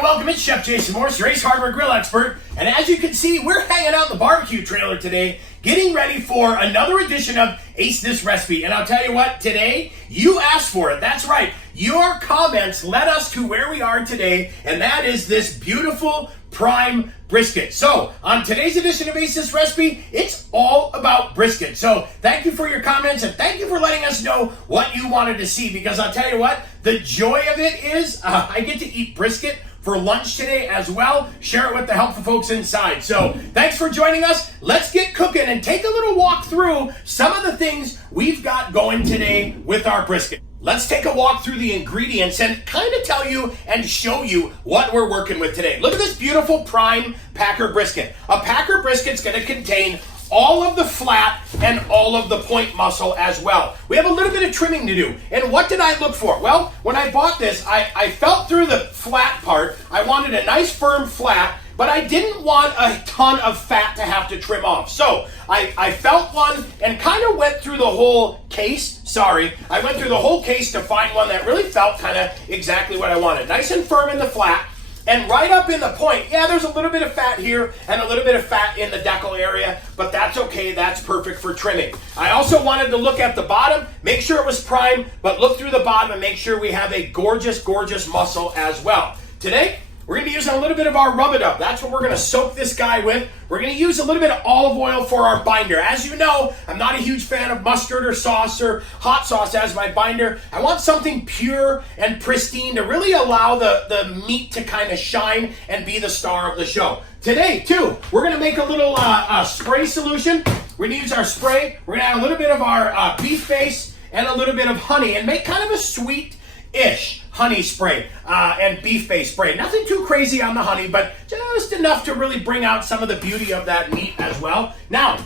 and welcome. It's Chef Jason Morris, your Ace Hardwood Grill expert. And as you can see, we're hanging out in the barbecue trailer today, getting ready for another edition of Ace This Recipe. And I'll tell you what, today, you asked for it. That's right. Your comments led us to where we are today, and that is this beautiful prime brisket. So, on today's edition of Ace This Recipe, it's all about brisket. So, thank you for your comments, and thank you for letting us know what you wanted to see, because I'll tell you what, the joy of it is I get to eat brisket for lunch today as well. Share it with the helpful folks inside. So, thanks for joining us. Let's get cooking and take a little walk through some of the things we've got going today with our brisket. Let's take a walk through the ingredients and kind of tell you and show you what we're working with today. Look at this beautiful prime Packer brisket. A Packer brisket's going to contain all of the flat and all of the point muscle as well. We have a little bit of trimming to do. And what did I look for? Well, when I bought this, I felt through the flat part. I wanted a nice firm flat, but I didn't want a ton of fat to have to trim off. So I felt one and kind of went through the whole case. I went through the whole case to find one that really felt kind of exactly what I wanted. Nice and firm in the flat. And right up in the point, yeah, there's a little bit of fat here and a little bit of fat in the decal area, but that's okay. That's perfect for trimming. I also wanted to look at the bottom, make sure it was prime, but look through the bottom and make sure we have a gorgeous, gorgeous muscle as well. Today, we're going to be using a little bit of our Rub It Up. That's what we're going to soak this guy with. We're going to use a little bit of olive oil for our binder. As you know, I'm not a huge fan of mustard or sauce or hot sauce as my binder. I want something pure and pristine to really allow the meat to kind of shine and be the star of the show. Today, too, we're going to make a little spray solution. We're going to use our spray. We're going to add a little bit of our beef base and a little bit of honey and make kind of a sweet-ish honey spray and beef base spray. Nothing too crazy on the honey, but just enough to really bring out some of the beauty of that meat as well. Now,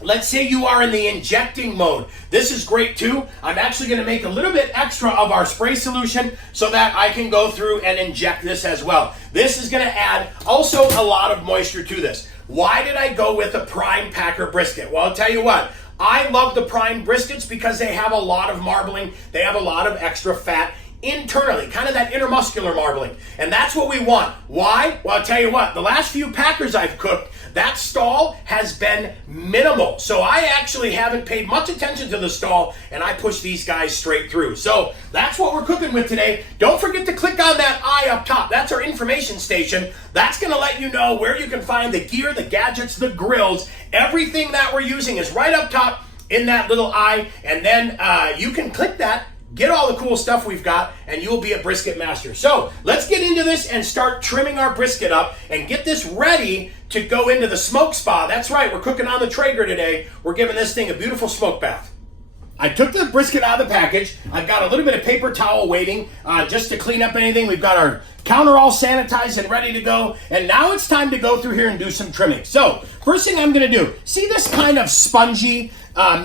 let's say you are in the injecting mode. This is great too. I'm actually going to make a little bit extra of our spray solution so that I can go through and inject this as well. This is going to add also a lot of moisture to this. Why did I go with a prime Packer brisket? Well, I'll tell you what. I love the prime briskets because they have a lot of marbling. They have a lot of extra fat internally, kind of that intermuscular marbling. And that's what we want. Why? Well, I'll tell you what, the last few Packers I've cooked, that stall has been minimal. So I actually haven't paid much attention to the stall, and I push these guys straight through. So that's what we're cooking with today. Don't forget to click on that eye up top. That's our information station. That's going to let you know where you can find the gear, the gadgets, the grills. Everything that we're using is right up top in that little eye, and then you can click that, get all the cool stuff we've got, and you'll be a brisket master. So let's get into this and start trimming our brisket up and get this ready to go into the smoke spa. That's right, we're cooking on the Traeger today. We're giving this thing a beautiful smoke bath. I took the brisket out of the package. I've got a little bit of paper towel waiting just to clean up anything. We've got our counter all sanitized and ready to go. And now it's time to go through here and do some trimming. So first thing I'm going to do, see this kind of spongy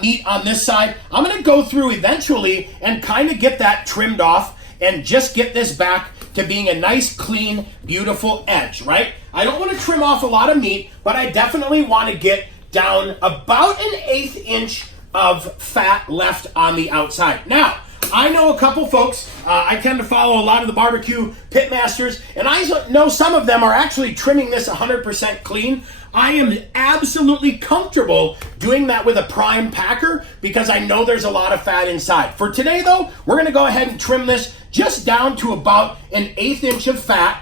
meat on this side? I'm going to go through eventually and kind of get that trimmed off and just get this back to being a nice, clean, beautiful edge, right? I don't want to trim off a lot of meat, but I definitely want to get down about an 1/8 inch of fat left on the outside. Now, I know a couple folks, I tend to follow a lot of the barbecue pit masters, and I know some of them are actually trimming this 100% clean. I am absolutely comfortable doing that with a prime Packer because I know there's a lot of fat inside. For today though, we're gonna go ahead and trim this just down to about an 1/8 inch of fat.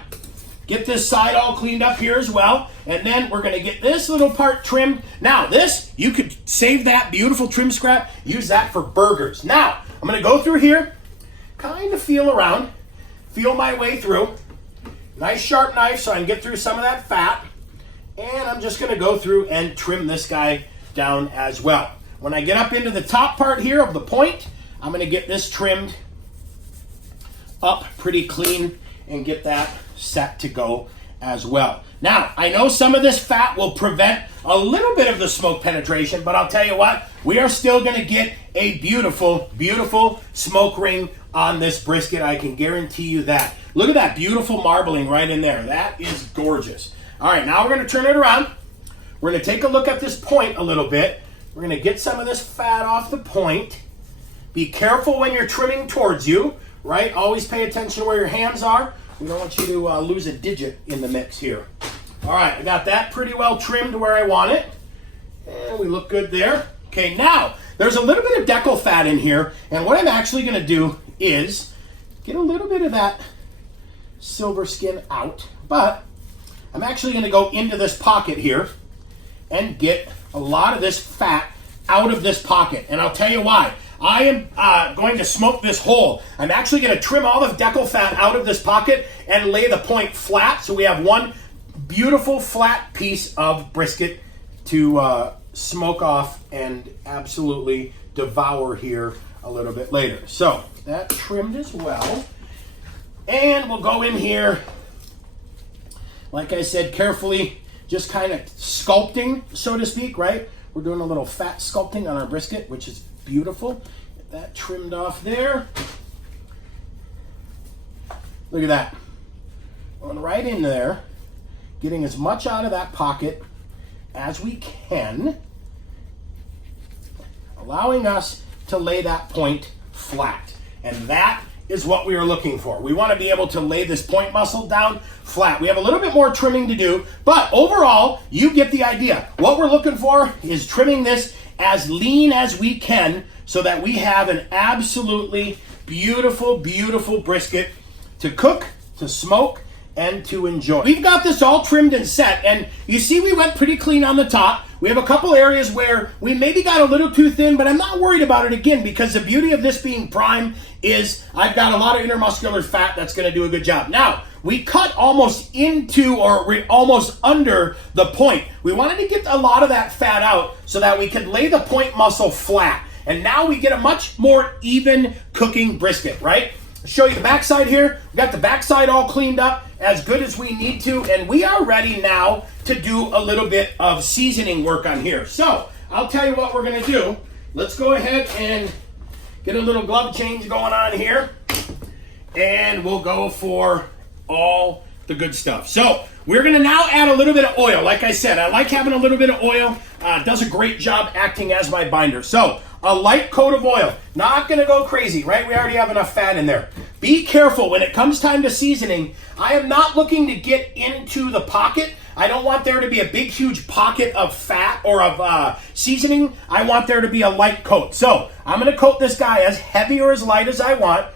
Get this side all cleaned up here as well. And then we're going to get this little part trimmed. Now this, you could save that beautiful trim scrap, use that for burgers. Now, I'm going to go through here, kind of feel around, feel my way through. Nice sharp knife so I can get through some of that fat. And I'm just going to go through and trim this guy down as well. When I get up into the top part here of the point, I'm going to get this trimmed up pretty clean and get that set to go as well. Now, I know some of this fat will prevent a little bit of the smoke penetration, but I'll tell you what, we are still going to get a beautiful, beautiful smoke ring on this brisket. I can guarantee you that. Look at that beautiful marbling right in there. That is gorgeous. All right, now we're going to turn it around. We're going to take a look at this point a little bit. We're going to get some of this fat off the point. Be careful when you're trimming towards you, right? Always pay attention where your hands are. We don't want you to lose a digit in the mix here. All right, I got that pretty well trimmed where I want it. And we look good there. Okay, now, there's a little bit of decal fat in here, and what I'm actually gonna do is get a little bit of that silver skin out, but I'm actually gonna go into this pocket here and get a lot of this fat out of this pocket, and I'll tell you why. I am going to smoke this whole. I'm actually going to trim all the decal fat out of this pocket and lay the point flat, so we have one beautiful flat piece of brisket to smoke off and absolutely devour here a little bit later. So that trimmed as well, and we'll go in here, like I said, carefully, just kind of sculpting, so to speak, right? We're doing a little fat sculpting on our brisket, which is beautiful. Get that trimmed off there. Look at that. Going right in there, getting as much out of that pocket as we can, allowing us to lay that point flat. And that is what we are looking for. We want to be able to lay this point muscle down flat. We have a little bit more trimming to do, but overall, you get the idea. What we're looking for is trimming this as lean as we can so that we have an absolutely beautiful, beautiful brisket to cook, to smoke, and to enjoy. We've got this all trimmed and set, and you see we went pretty clean on the top. We have a couple areas where we maybe got a little too thin, but I'm not worried about it again, because the beauty of this being prime is I've got a lot of intermuscular fat that's going to do a good job. Now, we cut almost into, or we're almost under the point. We wanted to get a lot of that fat out so that we could lay the point muscle flat. And now we get a much more even cooking brisket, right? I'll show you the backside here. We got the backside all cleaned up as good as we need to, and we are ready now to do a little bit of seasoning work on here. So I'll tell you what we're going to do. Let's go ahead and get a little glove change going on here, and we'll go for all the good stuff. So we're going to now add a little bit of oil. Like I said, I like having a little bit of oil. It does a great job acting as my binder. So a light coat of oil. Not going to go crazy, right? We already have enough fat in there. Be careful when it comes time to seasoning. I am not looking to get into the pocket. I don't want there to be a big, huge pocket of fat or of seasoning. I want there to be a light coat. So I'm going to coat this guy as heavy or as light as I want.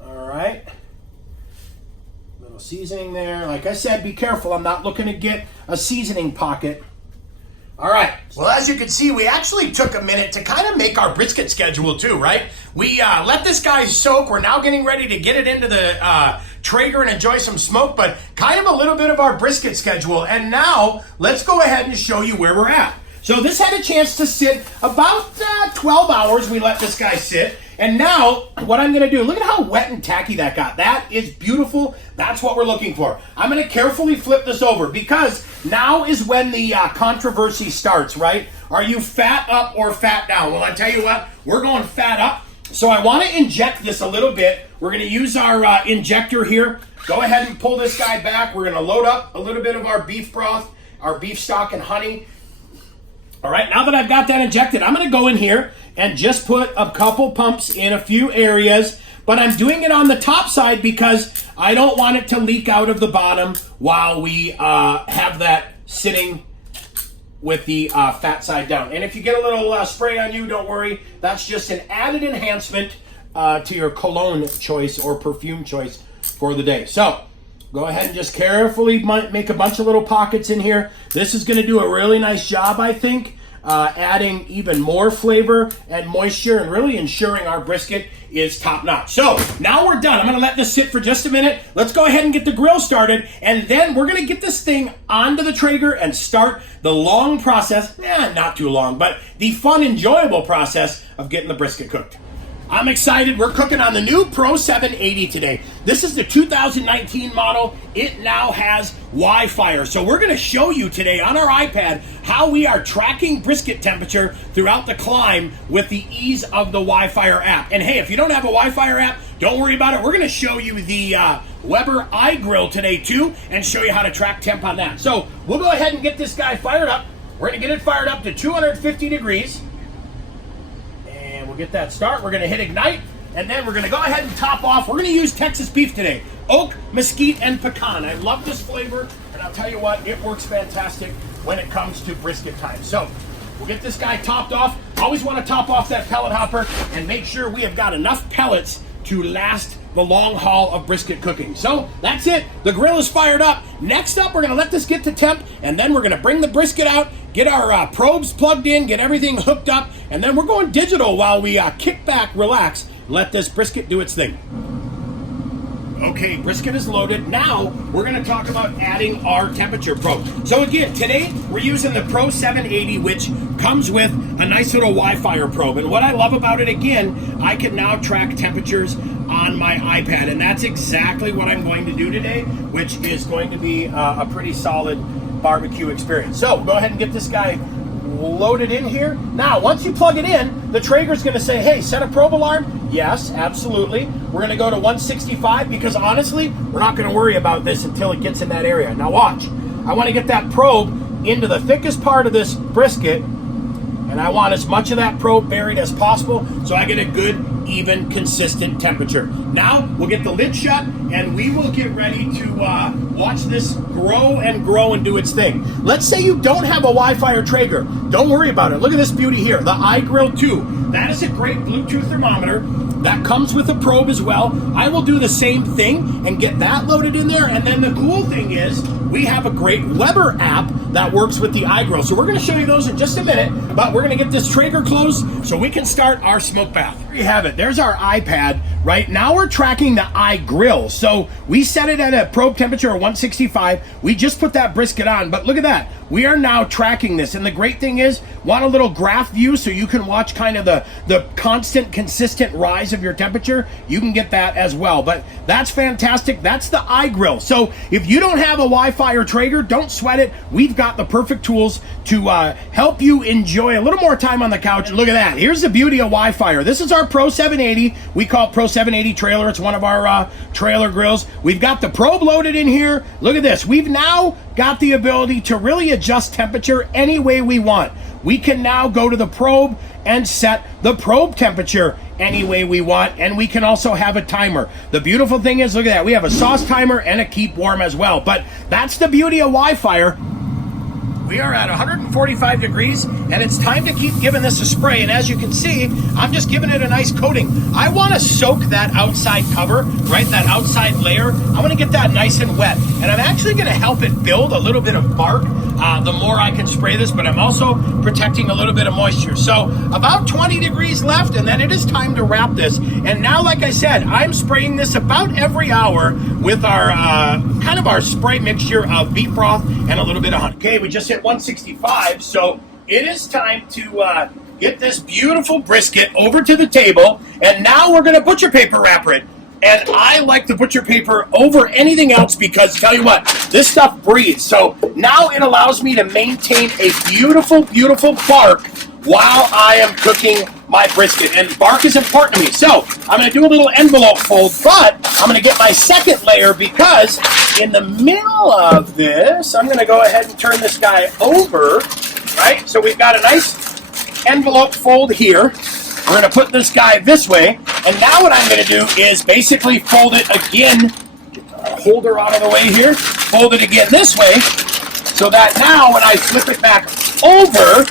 All right. Little seasoning there. Like I said, be careful. I'm not looking to get a seasoning pocket. All right. Well, as you can see, we actually took a minute to kind of make our brisket schedule too, right? We let this guy soak. We're now getting ready to get it into the Traeger and enjoy some smoke, but kind of a little bit of our brisket schedule. And now let's go ahead and show you where we're at. So this had a chance to sit about 12 hours. We let this guy sit. And now what I'm going to do, look at how wet and tacky that got. That is beautiful. That's what we're looking for. I'm going to carefully flip this over because now is when the controversy starts, right? Are you fat up or fat down? Well, I tell you what, we're going fat up. So I want to inject this a little bit. We're going to use our injector here. Go ahead and pull this guy back. We're going to load up a little bit of our beef broth, our beef stock and honey. All right, now that I've got that injected, I'm going to go in here and just put a couple pumps in a few areas, but I'm doing it on the top side because I don't want it to leak out of the bottom while we have that sitting with the fat side down. And if you get a little spray on you, don't worry. That's just an added enhancement to your cologne choice or perfume choice for the day. So go ahead and just carefully make a bunch of little pockets in here. This is going to do a really nice job, I think, adding even more flavor and moisture and really ensuring our brisket is top notch. So now we're done. I'm going to let this sit for just a minute. Let's go ahead and get the grill started, and then we're going to get this thing onto the Traeger and start the long process, not too long, but the fun, enjoyable process of getting the brisket cooked. I'm excited. We're cooking on the new Pro 780 today. This is the 2019 model. It now has Wi-Fi. So we're going to show you today on our iPad how we are tracking brisket temperature throughout the climb with the ease of the Wi-Fi app. And hey, if you don't have a Wi-Fi app, don't worry about it. We're going to show you the Weber iGrill today too and show you how to track temp on that. So we'll go ahead and get this guy fired up. We're going to get it fired up to 250 degrees. We'll get that start. We're going to hit ignite, and then we're going to go ahead and top off. We're going to use Texas beef today. oak, mesquite, and pecan. I love this flavor, and I'll tell you what, it works fantastic when it comes to brisket time. So we'll get this guy topped off. Always want to top off that pellet hopper and make sure we have got enough pellets to last the long haul of brisket cooking. So that's it. The grill is fired up. Next up, we're going to let this get to temp, and then we're going to bring the brisket out, get our probes plugged in, get everything hooked up, and then we're going digital while we kick back, relax, let this brisket do its thing. Okay, brisket is loaded. Now we're going to talk about adding our temperature probe. So again, today we're using the Pro 780, which comes with a nice little Wi-Fi probe. And what I love about it, again, I can now track temperatures on my iPad, and that's exactly what I'm going to do today, which is going to be a pretty solid barbecue experience. So we'll go ahead and get this guy loaded in here. Now, once you plug it in, the Traeger's going to say, hey, set a probe alarm. Yes, absolutely. We're going to go to 165 because honestly, we're not going to worry about this until it gets in that area. Now watch. I want to get that probe into the thickest part of this brisket, and I want as much of that probe buried as possible so I get a good, even, consistent temperature. Now, we'll get the lid shut, and we will get ready to watch this grow and grow and do its thing. Let's say you don't have a Wi-Fi or Traeger. Don't worry about it. Look at this beauty here, the iGrill 2. That is a great Bluetooth thermometer. That comes with a probe as well. I will do the same thing and get that loaded in there. And then the cool thing is we have a great Weber app that works with the iGrill. So we're going to show you those in just a minute, but we're going to get this Traeger closed so we can start our smoke bath. There you have it. There's our iPad. Right now we're tracking the iGrill. So we set it at a probe temperature of 165. We just put that brisket on, but look at that. We are now tracking this. And the great thing is, want a little graph view so you can watch kind of the constant, consistent rise of your temperature? You can get that as well. But that's fantastic. That's the iGrill. So if you don't have a Wi-Fi or Traeger, don't sweat it. We've got the perfect tools to help you enjoy a little more time on the couch. Look at that. Here's the beauty of Wi-Fi. This is our Pro 780. We call it Pro 780 trailer. It's one of our trailer grills. We've got the probe loaded in here. Look at this. We've now got the ability to really adjust temperature any way we want. We can now go to the probe and set the probe temperature any way we want, and we can also have a timer. The beautiful thing is, look at that, we have a sauce timer and a keep warm as well. But that's the beauty of Wi-Fi. We are at 145 degrees, and it's time to keep giving this a spray. And as you can see, I'm just giving it a nice coating. I want to soak that outside cover, right, that outside layer. I want to get that nice and wet. And I'm actually going to help it build a little bit of bark the more I can spray this, but I'm also protecting a little bit of moisture. So about 20 degrees left, and then it is time to wrap this. And now, like I said, I'm spraying this about every hour with our kind of our spray mixture of beef broth and a little bit of honey. Okay, we just hit 165, so it is time to get this beautiful brisket over to the table, and now we're going to butcher paper wrapper it. And I like the butcher paper over anything else because, tell you what, this stuff breathes. So now it allows me to maintain a beautiful, beautiful bark while I am cooking my brisket. And bark is important to me. So I'm going to do a little envelope fold, but I'm going to get my second layer because in the middle of this, I'm going to go ahead and turn this guy over, right? So we've got a nice envelope fold here. We're going to put this guy this way, and now what I'm going to do is basically fold it again, get the holder out of the way here, fold it again this way, so that now when I flip it back over,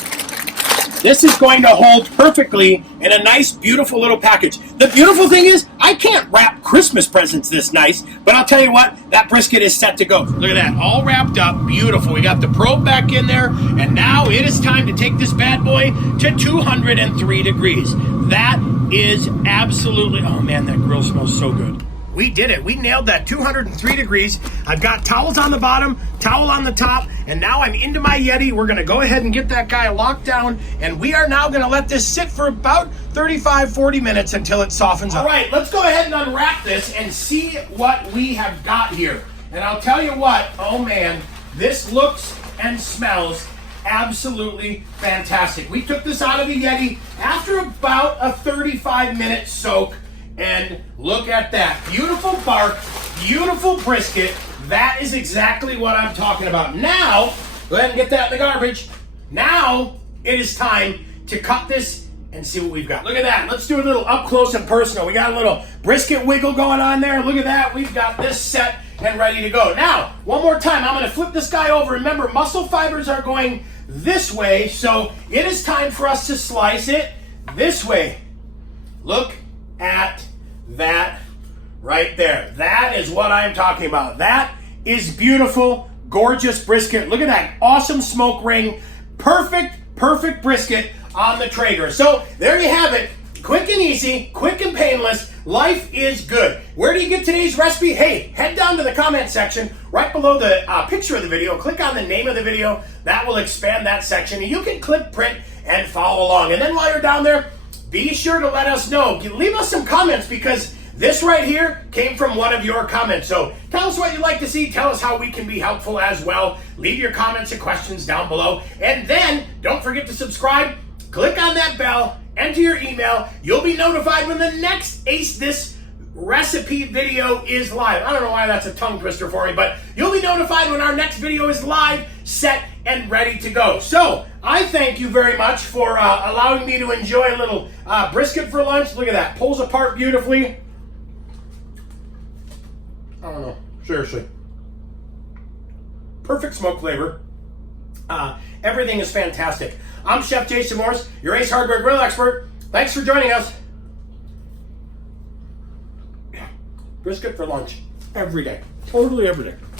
this is going to hold perfectly in a nice, beautiful little package. The beautiful thing is, I can't wrap Christmas presents this nice, but I'll tell you what, that brisket is set to go. Look at that, all wrapped up, beautiful. We got the probe back in there, and now it is time to take this bad boy to 203 degrees. That is absolutely, oh man, that grill smells so good. We did it. We nailed that 203 degrees. I've got towels on the bottom, towel on the top, and now I'm into my Yeti. We're going to go ahead and get that guy locked down, and we are now going to let this sit for about 35, 40 minutes until it softens up. All right, let's go ahead and unwrap this and see what we have got here. And I'll tell you what, oh man, this looks and smells absolutely fantastic. We took this out of the Yeti after about a 35-minute soak. And look at that. Beautiful bark, beautiful brisket. That is exactly what I'm talking about. Now, go ahead and get that in the garbage. Now, it is time to cut this and see what we've got. Look at that. Let's do a little up close and personal. We got a little brisket wiggle going on there. Look at that. We've got this set and ready to go. Now, one more time, I'm going to flip this guy over. Remember, muscle fibers are going this way, so it is time for us to slice it this way. Look at that right there. That is what I'm talking about. That is beautiful, gorgeous brisket. Look at that awesome smoke ring. Perfect brisket on the Traeger. So there you have it. Quick and easy, quick and painless. Life is good. Where do you get today's recipe? Hey, head down to the comment section right below the picture of the video. Click on the name of the video. That will expand that section. And you can click print and follow along. And then while you're down there, be sure to let us know. Leave us some comments because this right here came from one of your comments. So tell us what you'd like to see. Tell us how we can be helpful as well. Leave your comments and questions down below. And then don't forget to subscribe. Click on that bell. Enter your email. You'll be notified when the next Ace This recipe video is live. I don't know why that's a tongue twister for me, but you'll be notified when our next video is live, set, and ready to go. So I thank you very much for allowing me to enjoy a little brisket for lunch. Look at that. Pulls apart beautifully. I don't know. Seriously. Perfect smoke flavor. Everything is fantastic. I'm Chef Jason Morris, your Ace Hardware Grill expert. Thanks for joining us. Brisket for lunch. Every day. Totally every day.